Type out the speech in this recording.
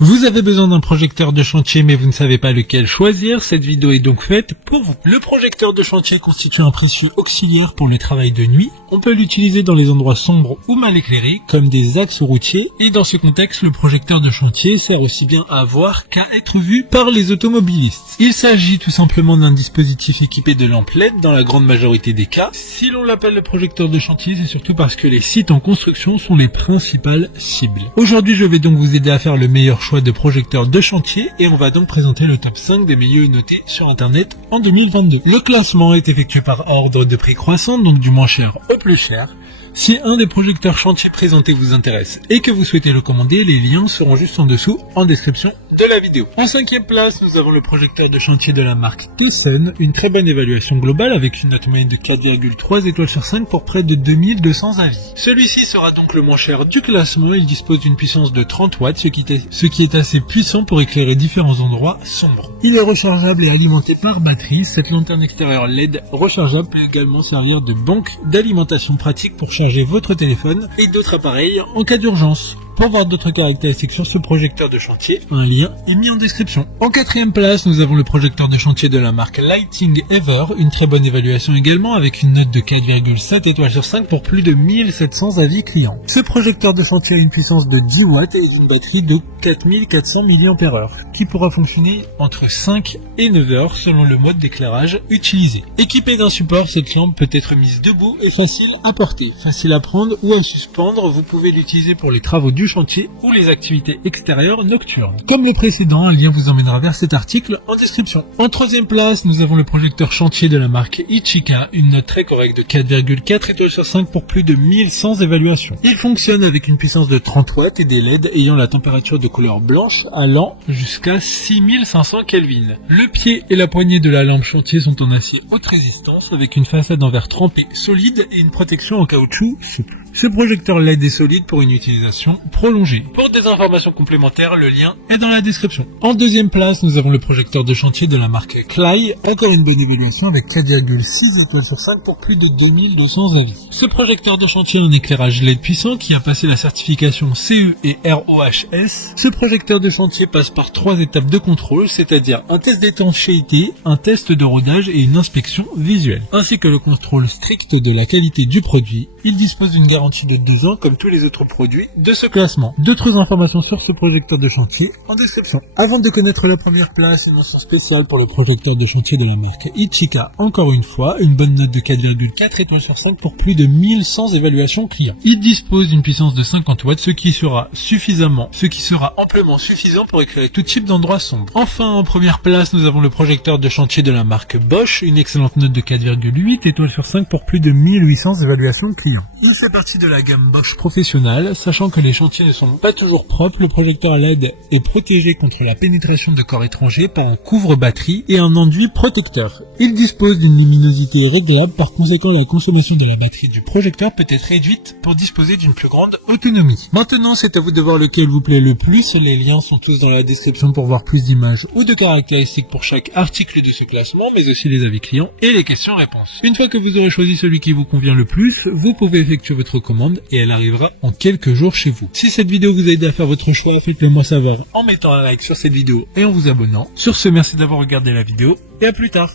Vous avez besoin d'un projecteur de chantier mais vous ne savez pas lequel choisir, cette vidéo est donc faite pour vous. Le projecteur de chantier constitue un précieux auxiliaire pour le travail de nuit. On peut l'utiliser dans les endroits sombres ou mal éclairés, comme des axes routiers, et dans ce contexte, le projecteur de chantier sert aussi bien à voir qu'à être vu par les automobilistes. Il s'agit tout simplement d'un dispositif équipé de lampes LED dans la grande majorité des cas. Si l'on l'appelle le projecteur de chantier, c'est surtout parce que les sites en construction sont les principales cibles. Aujourd'hui, je vais donc vous aider à faire le meilleur choix de projecteurs de chantier et on va donc présenter le top 5 des mieux notés sur internet en 2022. Le classement est effectué par ordre de prix croissant, donc du moins cher au plus cher. Si un des projecteurs chantier présentés vous intéresse et que vous souhaitez le commander, les liens seront juste en dessous en description de la vidéo. En 5e place, nous avons le projecteur de chantier de la marque Thyssen, une très bonne évaluation globale avec une note moyenne de 4,3 étoiles sur 5 pour près de 2200 avis. Celui-ci sera donc le moins cher du classement, il dispose d'une puissance de 30 watts, ce qui est assez puissant pour éclairer différents endroits sombres. Il est rechargeable et alimenté par batterie, cette lanterne extérieure LED rechargeable peut également servir de banque d'alimentation pratique pour charger votre téléphone et d'autres appareils en cas d'urgence. Pour voir d'autres caractéristiques sur ce projecteur de chantier, un lien est mis en description. En 4e place, nous avons le projecteur de chantier de la marque Lighting Ever, une très bonne évaluation également avec une note de 4,7 étoiles sur 5 pour plus de 1700 avis clients. Ce projecteur de chantier a une puissance de 10 watts et une batterie de 4400 mAh, qui pourra fonctionner entre 5 et 9 heures selon le mode d'éclairage utilisé. Équipé d'un support, cette lampe peut être mise debout et facile à porter, facile à prendre ou à suspendre. Vous pouvez l'utiliser pour les travaux du chantier ou les activités extérieures nocturnes. Comme le précédent, un lien vous emmènera vers cet article en description. En 3e place, nous avons le projecteur chantier de la marque Ichika, une note très correcte de 4,4 étoiles sur 5 pour plus de 1100 évaluations. Il fonctionne avec une puissance de 30 watts et des LED ayant la température de couleur blanche allant jusqu'à 6500 Kelvin. Le pied et la poignée de la lampe chantier sont en acier haute résistance avec une façade en verre trempé solide et une protection en caoutchouc souple. Ce projecteur LED est solide pour une utilisation prolongée. Pour des informations complémentaires, le lien est dans la description. En 2e place, nous avons le projecteur de chantier de la marque Klai, encore une bonne évaluation avec 4,6 étoiles sur 5 pour plus de 2200 avis. Ce projecteur de chantier a un éclairage LED puissant qui a passé la certification CE et RoHS. Ce projecteur de chantier passe par 3 étapes de contrôle, c'est-à-dire un test d'étanchéité, un test de rodage et une inspection visuelle, ainsi que le contrôle strict de la qualité du produit. Il dispose d'une garantie de 2 ans comme tous les autres produits de ce classement. D'autres informations sur ce projecteur de chantier en description. Avant de connaître la première place, une mention spéciale pour le projecteur de chantier de la marque Ichika. Encore une fois, une bonne note de 4,4 étoiles sur 5 pour plus de 1100 évaluations clients. Il dispose d'une puissance de 50 watts, ce qui sera amplement suffisant pour éclairer tout type d'endroits sombres. Enfin, en première place, nous avons le projecteur de chantier de la marque Bosch, une excellente note de 4,8 étoiles sur 5 pour plus de 1800 évaluations clients. Il fait partie de la gamme Bosch professionnelle, sachant que les chantiers ne sont pas toujours propres, le projecteur LED est protégé contre la pénétration de corps étrangers par un couvre-batterie et un enduit protecteur. Il dispose d'une luminosité réglable, par conséquent la consommation de la batterie du projecteur peut être réduite pour disposer d'une plus grande autonomie. Maintenant, c'est à vous de voir lequel vous plaît le plus, les liens sont tous dans la description pour voir plus d'images ou de caractéristiques pour chaque article de ce classement, mais aussi les avis clients et les questions-réponses. Une fois que vous aurez choisi celui qui vous convient le plus, vous pouvez effectuer votre commande et elle arrivera en quelques jours chez vous. Si cette vidéo vous a aidé à faire votre choix, faites-le moi savoir en mettant un like sur cette vidéo et en vous abonnant. Sur ce, merci d'avoir regardé la vidéo et à plus tard.